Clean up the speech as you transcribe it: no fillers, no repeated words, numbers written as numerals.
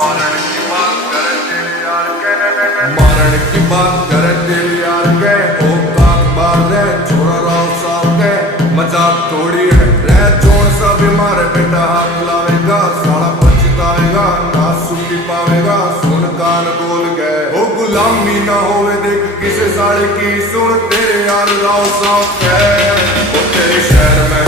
मारण की बात करे तेरे यार के, मारण की बात करे तेरे यार के। औकात बात है छोरा राव साहब के, मजाक थोड़ी है रह जोन सा बीमार बेटा हाथ लावेगा साला पछताएगा ना सुखी पावेगा। सुन कान बोल गए ओ गुलामी ना होवे देख किसे साले की, सुन तेरे यार राव साहब के। ओ तेरे शहर में